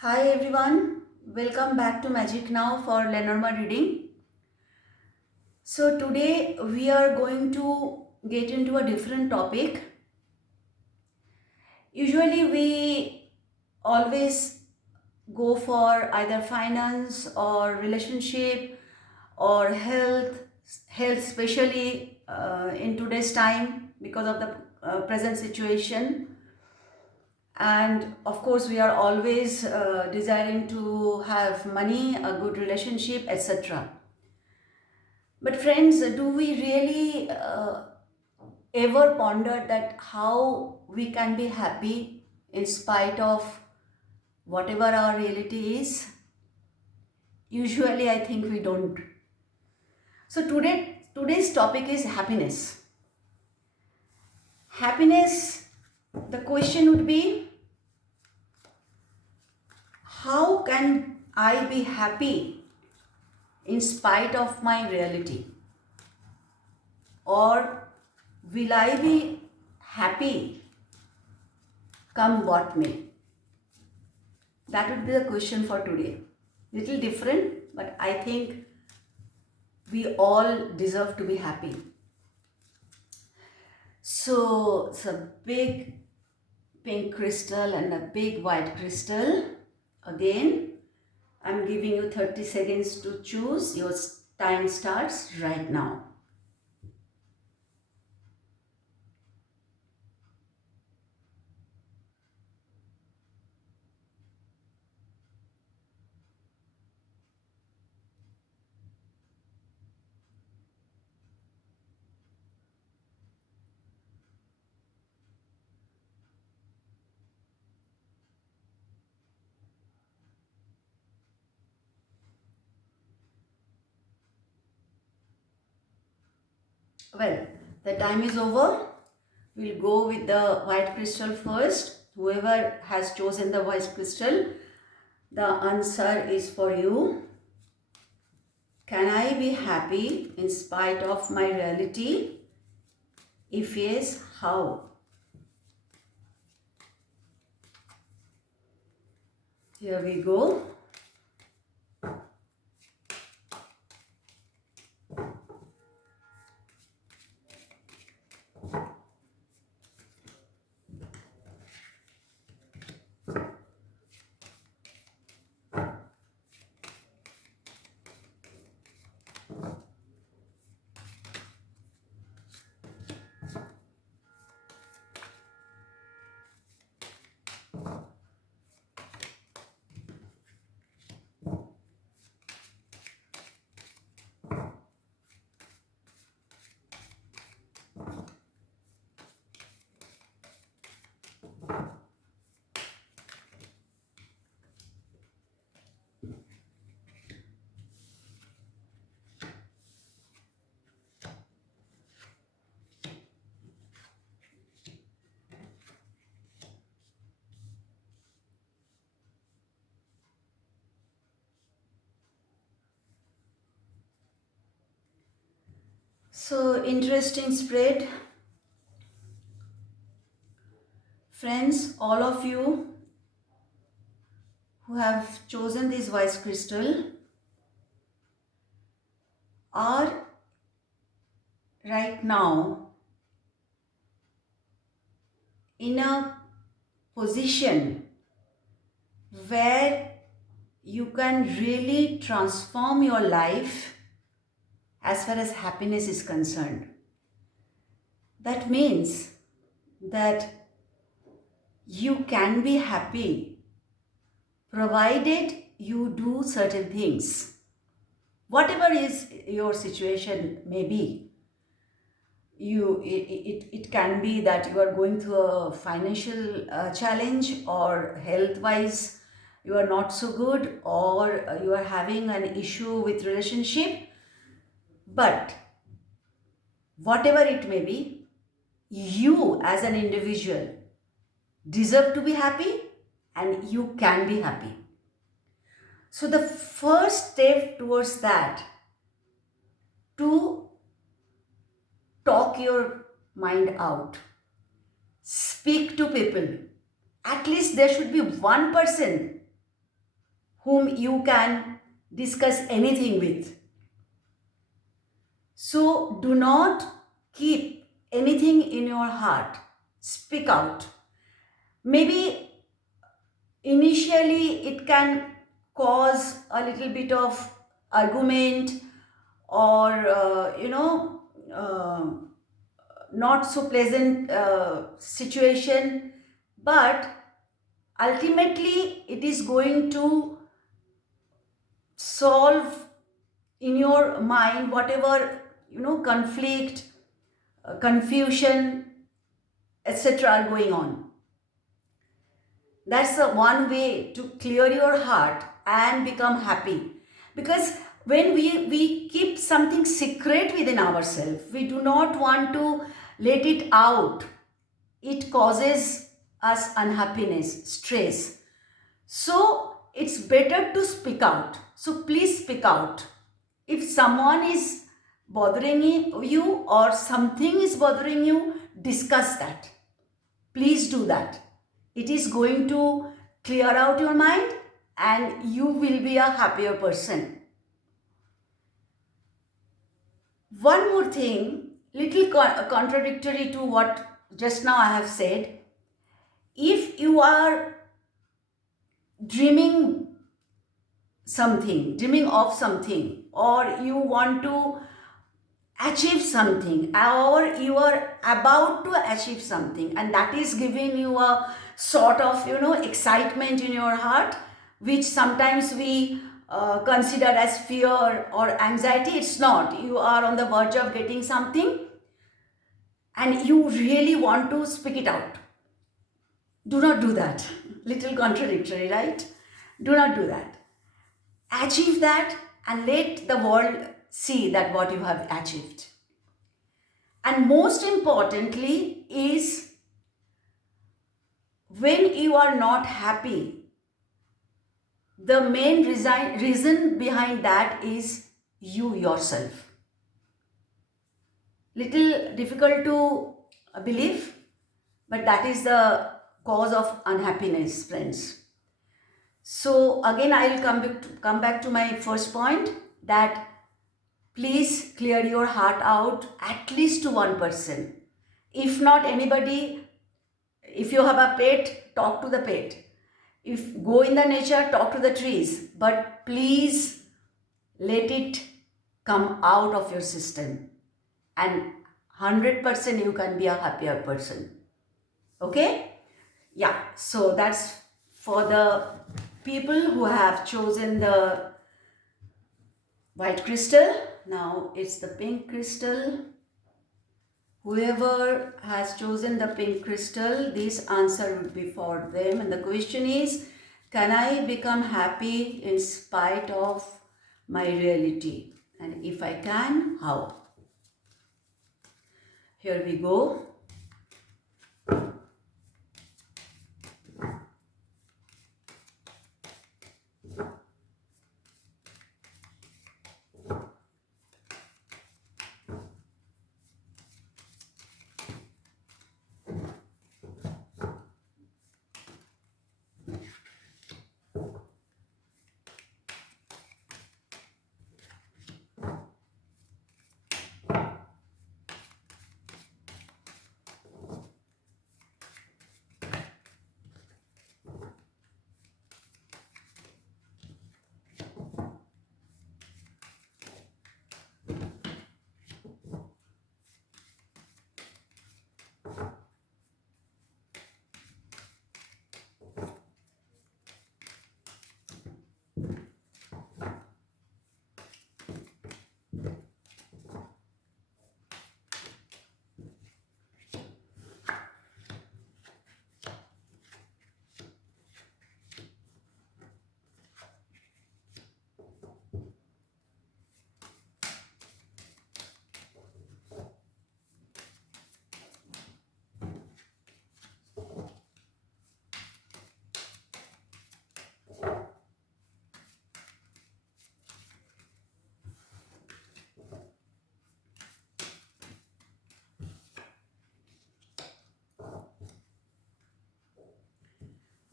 Hi everyone, welcome back to Magic Now for Lenormand reading. So today we are going to get into a different topic. Usually we always go for either finance or relationship or health especially in today's time because of the present situation. And of course we are always desiring to have money, a good relationship, etc. But friends, do we really ever ponder that how we can be happy in spite of whatever our reality is? Usually I think we don't. So today's topic is happiness. Happiness, the question would be, how can I be happy in spite of my reality? Or will I be happy come what may? That would be the question for today. Little different, but I think we all deserve to be happy. So it's a big pink crystal and a big white crystal. Again, I'm giving you 30 seconds to choose. Your time starts right now. Well, the time is over. We'll go with the white crystal first. Whoever has chosen the white crystal, the answer is for you. Can I be happy in spite of my reality? If yes, how? Here we go. So, interesting spread. Friends, all of you who have chosen this white crystal are right now in a position where you can really transform your life as far as happiness is concerned. That means that you can be happy provided you do certain things. Whatever is your situation may be, it can be that you are going through a financial challenge, or health wise you are not so good, or you are having an issue with relationship. But whatever it may be, you as an individual deserve to be happy, and you can be happy. So the first step towards that, to talk your mind out, speak to people. At least there should be one person whom you can discuss anything with. So do not keep anything in your heart. Speak out. Maybe initially it can cause a little bit of argument or uh, not so pleasant situation, but ultimately it is going to solve in your mind whatever conflict, confusion, etc. are going on. That's the one way to clear your heart and become happy. Because when we keep something secret within ourselves, we do not want to let it out. It causes us unhappiness, stress. So it's better to speak out. So please speak out. If someone is bothering you or something is bothering you, discuss that. Please do that. It is going to clear out your mind and you will be a happier person. One more thing, little contradictory to what just now I have said. If you are dreaming dreaming of something, or you want to achieve something, or you are about to achieve something, and that is giving you a sort of excitement in your heart, which sometimes we consider as fear or anxiety. It's not. You are on the verge of getting something and you really want to speak it out. Do not do that. Little contradictory, right? Do not do that. Achieve that and let the world see that what you have achieved. And most importantly is, when you are not happy, the main reason behind that is you yourself. Little difficult to believe, but that is the cause of unhappiness, friends. So again, I will come back to my first point, that please clear your heart out at least to one person. If not anybody, if you have a pet, talk to the pet. If go in the nature, talk to the trees. But please let it come out of your system, and 100% you can be a happier person. Okay? Yeah, so that's for the people who have chosen the white crystal. Now it's the pink crystal. Whoever has chosen the pink crystal, this answer will be for them. And the question is, can I become happy in spite of my reality? And if I can, how? Here we go.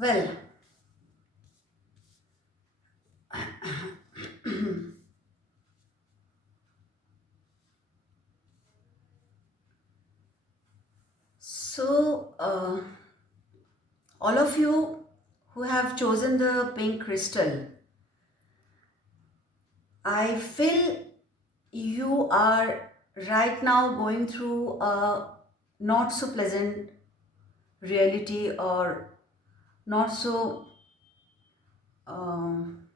Well, So, all of you who have chosen the pink crystal, I feel you are right now going through a not so pleasant reality or not so um,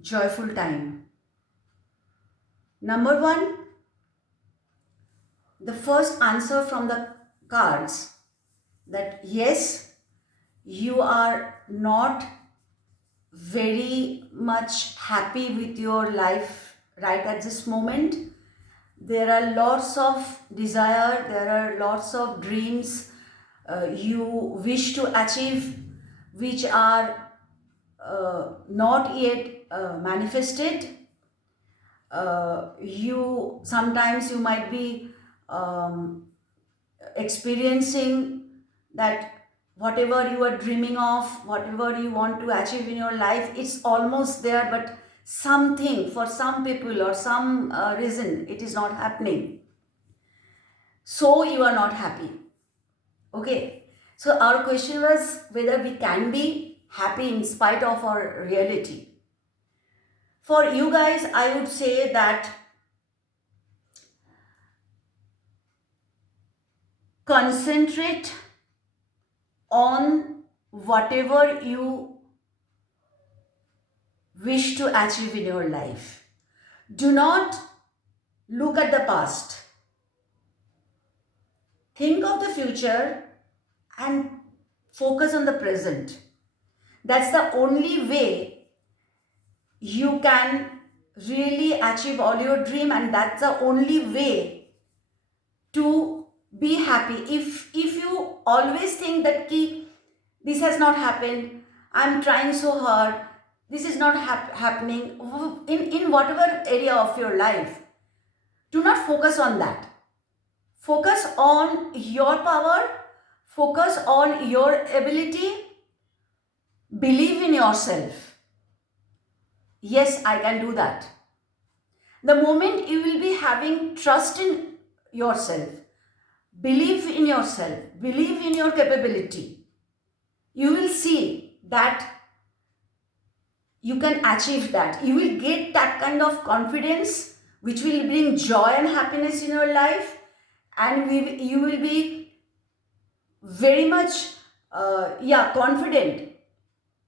joyful time. Number one, the first answer from the cards that yes, you are not very much happy with your life right at this moment. There are lots of desire, there are lots of dreams you wish to achieve, which are not yet manifested. You sometimes you might be um, experiencing that whatever you are dreaming of, whatever you want to achieve in your life, it's almost there, but something for some people or some reason it is not happening, so you are not happy. Okay, so our question was whether we can be happy in spite of our reality. For you guys, I would say that concentrate on whatever you wish to achieve in your life. Do not look at the past. Think of the future and focus on the present. That's the only way you can really achieve all your dream, and that's the only way to be happy. If you always think that this has not happened, I'm trying so hard, this is not happening in whatever area of your life, do not focus on that. Focus on your power, focus on your ability, believe in yourself. Yes, I can do that. The moment you will be having trust in yourself, believe in yourself, believe in your capability, you will see that you can achieve that. You will get that kind of confidence which will bring joy and happiness in your life, and you will be very much confident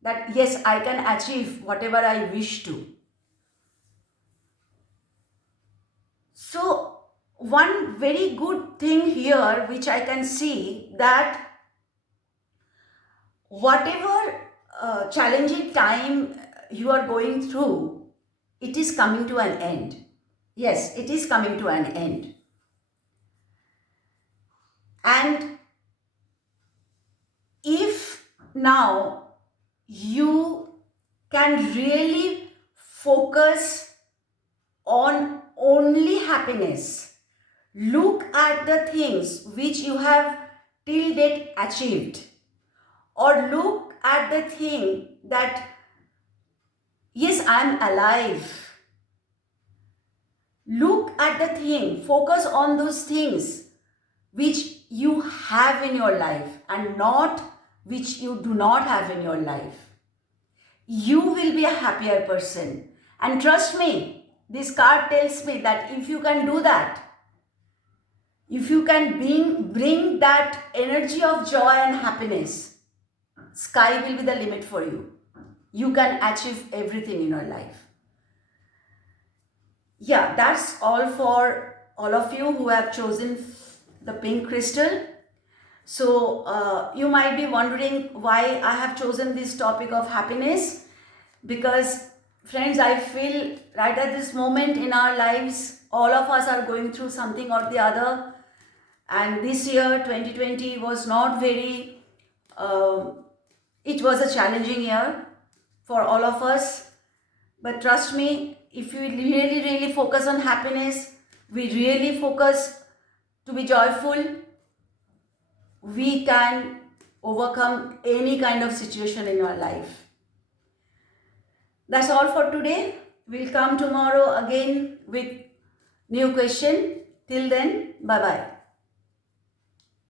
that yes, I can achieve whatever I wish to. So one very good thing here which I can see, that whatever challenging time you are going through, it is coming to an end. Yes, it is coming to an end. And if now you can really focus on only happiness, look at the things which you have till date achieved, or look at the thing that yes, I am alive. Look at the thing, focus on those things which you have in your life and not which you do not have in your life. You will be a happier person. And trust me, this card tells me that if you can do that, if you can bring that energy of joy and happiness, sky will be the limit for you. You can achieve everything in your life. Yeah, that's all for all of you who have chosen the pink crystal. So you might be wondering why I have chosen this topic of happiness, because friends, I feel right at this moment in our lives, all of us are going through something or the other, and this year 2020 was not very it was a challenging year for all of us. But trust me, if we really focus on happiness, we really focus to be joyful, we can overcome any kind of situation in our life. That's all for today. We'll come tomorrow again with new question. Till then, bye bye.